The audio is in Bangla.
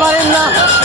পারেন না।